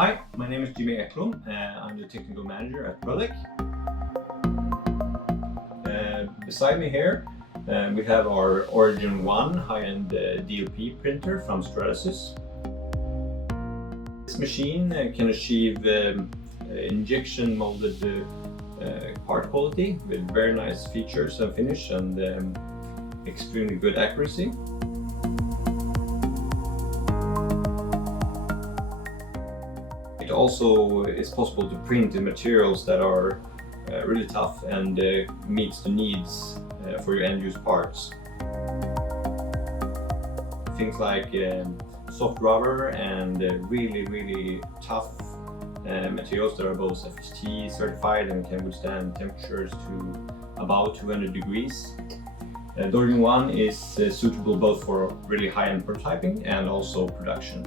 Hi, my name is Jimmy Ekblom. I'm the technical manager at Protech. Beside me here, we have our Origin 1 high-end DLP printer from Stratasys. This machine can achieve injection molded part quality with very nice features and finish and extremely good accuracy. It also is possible to print in materials that are really tough and meets the needs for your end-use parts. Things like soft rubber and really tough materials that are both FST certified and can withstand temperatures to about 200 degrees. The Origin 1 is suitable both for really high-end prototyping and also production.